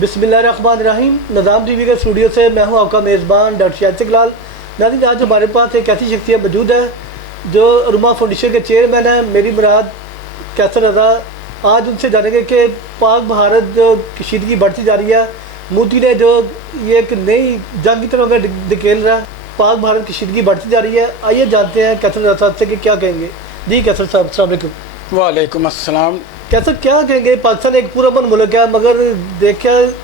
बिस्मिल्लाहिर्रहमानिर्रहीम। निज़ाम टीवी के स्टूडियो से मैं हूं आपका मेज़बान डॉक्टर शाहिद इकबाल। नाज़रीन, आज हमारे पास एक ऐसी शख्सियत मौजूद है जो रुमा फाउंडेशन के चेयरमैन है, मेरी मुराद कैसर रज़ा। आज उनसे जानेंगे कि पाक भारत जो कशीदगी बढ़ती जा रही है, मोदी ने जो ये एक नई जंग की तरफ हमें धकेल रहा है, पाक भारत कशीदगी बढ़ती जा रही है। आइए जानते हैं कैसर रज़ा साहब से कि क्या कहेंगे। जी कैसर साहब, अस्सलाम वालेकुम। वालेकुम अस्सलाम। कैसे क्या कहेंगे, पाकिस्तान एक पूरा अमन मुल्क है, मगर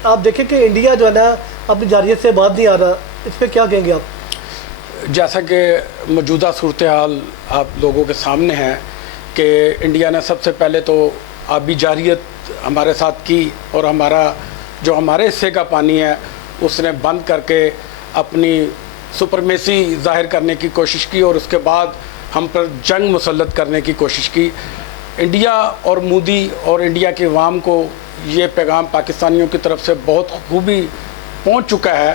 आप देखें कि इंडिया जो है ना अपनी जारियत से बात नहीं आ रहा, इस पर क्या कहेंगे आप? जैसा कि मौजूदा सूरत हाल आप लोगों के सामने है कि इंडिया ने सबसे पहले तो आबी जारियत हमारे साथ की और हमारे हिस्से का पानी है उसने बंद करके अपनी सुपरमेसी ज़ाहिर करने की कोशिश की और उसके बाद हम पर जंग मुसल्लत करने की कोशिश की। इंडिया और मोदी और इंडिया के अवाम को ये पैगाम पाकिस्तानियों की तरफ से बहुत खूबी पहुंच चुका है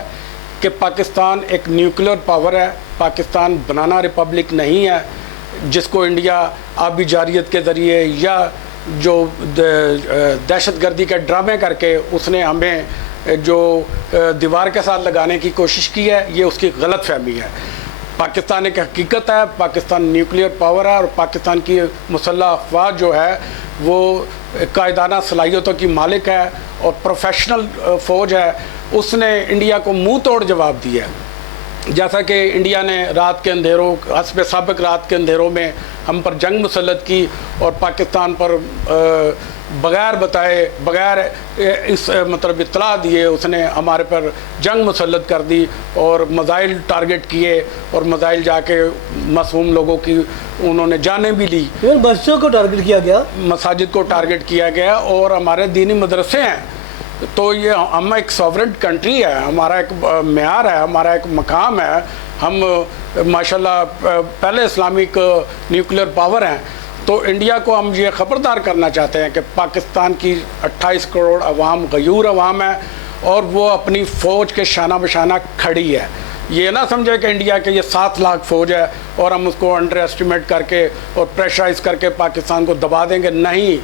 कि पाकिस्तान एक न्यूक्लियर पावर है, पाकिस्तान बनाना रिपब्लिक नहीं है जिसको इंडिया आबी जारियत के ज़रिए या जो दहशतगर्दी के ड्रामे करके उसने हमें जो दीवार के साथ लगाने की कोशिश की है, ये उसकी गलत फहमी है। पाकिस्तान एक हकीकत है, पाकिस्तान न्यूक्लियर पावर है और पाकिस्तान की मुसल्लह अफवाज जो है वो कायदाना सलाहियतों की मालिक है और प्रोफेशनल फ़ौज है। उसने इंडिया को मुंह तोड़ जवाब दिया है। जैसा कि इंडिया ने रात के अंधेरों हस्ब साबिक रात के अंधेरों में हम पर जंग मुसल्लत की और पाकिस्तान पर बग़ैर बताए बग़ैर इस मतलब इत्तला दिए उसने हमारे पर जंग मुसल्लत कर दी और मज़ाइल टारगेट किए और मज़ाइल जाके मासूम लोगों की उन्होंने जानें भी ली। मस्जिदों को टारगेट किया गया, मसाजिद को टारगेट किया गया और हमारे दीनी मदरसे हैं। तो ये हम एक सॉवरेन कंट्री है, हमारा एक मेयार है, हमारा एक मकाम है। हम माशाल्लाह पहले इस्लामिक न्यूक्लियर पावर हैं। तो इंडिया को हम ये ख़बरदार करना चाहते हैं कि पाकिस्तान की 28 करोड़ अवाम गयूर अवाम है और वो अपनी फ़ौज के शाना बशाना खड़ी है। ये ना समझे कि इंडिया के ये 7 लाख फ़ौज है और हम उसको अंडर एस्टिमेट करके और प्रेशराइज़ करके पाकिस्तान को दबा देंगे। नहीं,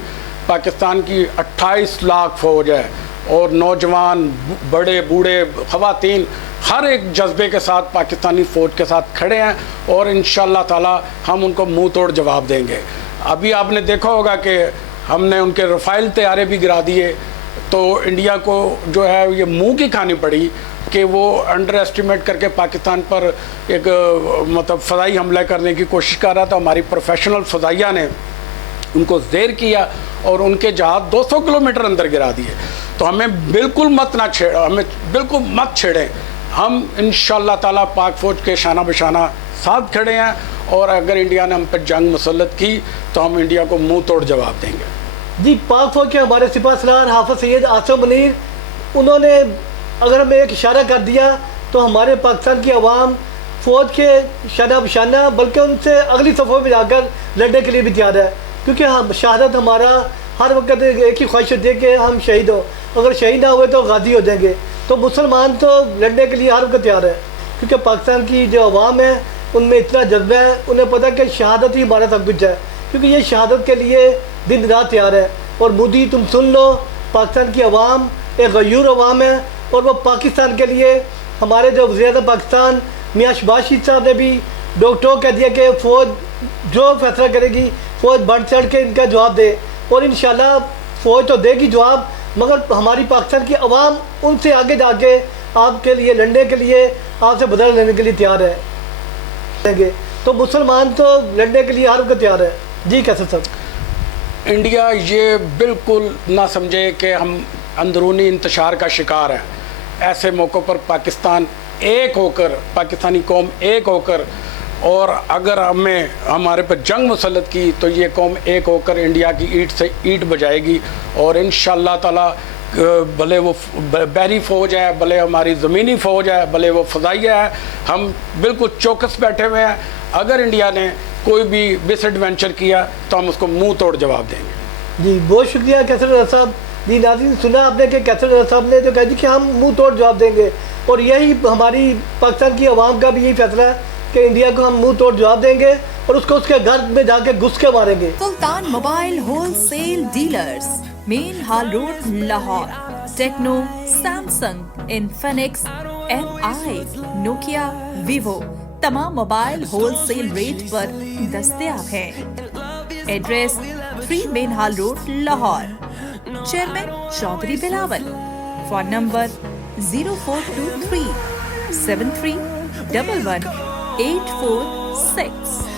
पाकिस्तान की 28 लाख फ़ौज है और नौजवान, बड़े बूढ़े, ख़वातीन हर एक जज्बे के साथ पाकिस्तानी फ़ौज के साथ खड़े हैं और इंशाअल्लाह ताला हम उनको मुंह तोड़ जवाब देंगे। अभी आपने देखा होगा कि हमने उनके रफ़ाइल तैयारे भी गिरा दिए, तो इंडिया को जो है ये मुंह की खानी पड़ी कि वो अंडर एस्टिमेट करके पाकिस्तान पर एक मतलब फ़ज़ाई हमला करने की कोशिश कर रहा था। हमारी प्रोफेशनल फ़ज़ाइया ने उनको ज़ेर किया और उनके जहाज़ 200 किलोमीटर अंदर गिरा दिए। तो हमें बिल्कुल मत छेड़ें। हम इंशाअल्लाह ताला पाक फ़ौज के शाना बशाना साथ खड़े हैं और अगर इंडिया ने हम पर जंग मुसल्लत की तो हम इंडिया को मुंह तोड़ जवाब देंगे। जी, पाक फ़ौज के हमारे सिपह सलार हाफ़िज़ सैयद आसिम मुनीर, उन्होंने अगर हमें एक इशारा कर दिया तो हमारे पाकिस्तान की आवाम फ़ौज के शाना बशाना बल्कि उनसे अगली सफ़ों में जाकर लड़ने के लिए भी तैयार है, क्योंकि हम शहादत हमारा हर वक्त एक ही ख्वाहिश होती है कि हम शहीद हो, अगर शहीद ना हुए तो गाजी हो जाएंगे। तो मुसलमान तो लड़ने के लिए हर वक्त तैयार है, क्योंकि पाकिस्तान की जो आवाम है उनमें इतना जज्बा है, उन्हें पता है कि शहादत ही हमारा सब कुछ है, क्योंकि ये शहादत के लिए दिन रात तैयार है। और मोदी, तुम सुन लो, पाकिस्तान की आवाम एक गयूर आवाम है और वो पाकिस्तान के लिए हमारे जो वज़ीर-ए-आज़म पाकिस्तान मियां शहबाज शरीफ साहब ने भी डॉक्टरों कह दिया कि फ़ौज जो फैसला करेगी फ़ौज बढ़ चढ़ के इनका जवाब दे, और इंशाल्लाह फ़ौज तो देगी जवाब, मगर हमारी पाकिस्तान की आवाम उनसे आगे जाके आपके लिए लड़ने के लिए, आपसे बदला लेने के लिए तैयार है। तो मुसलमान तो लड़ने के लिए हर वक्त तैयार है। जी कैसे सब इंडिया ये बिल्कुल ना समझे कि हम अंदरूनी इंतशार का शिकार है। ऐसे मौक़ों पर पाकिस्तान एक होकर, पाकिस्तानी कौम एक होकर, और अगर हमारे पर जंग मुसल्लत की तो ये कौम एक होकर इंडिया की ईंट से ईंट बजाएगी और इंशाअल्लाह ताला भले वो बहरी फ़ौज है, भले हमारी ज़मीनी फ़ौज है, भले वो फ़ज़ाइया है, हम बिल्कुल चौकस बैठे हुए हैं। अगर इंडिया ने कोई भी मिसएडवेंचर किया तो हम उसको मुंह तोड़ जवाब देंगे। जी बहुत शुक्रिया कैसर रज़ा साहब। जी नाज़रीन, सुना आपने कि कैसर रज़ा साहब ने जो कह दी कि हम मुंह तोड़ जवाब देंगे, और यही हमारी पाकिस्तान की आवाम का भी यही फैसला है कि इंडिया को हम मुंह तोड़ जवाब देंगे और उसको उसके घर में जाके घुस के मारेंगे। Sultan mobile wholesale dealers, main hall road, Lahore. Tecno, Samsung, Infinix, MI, Nokia, Vivo तमाम मोबाइल होलसेल रेट पर दस्तयाब है। Address 3 main hall road, Lahore. Chairman Chaudhry Bilawal. Phone number 0423 7311 846।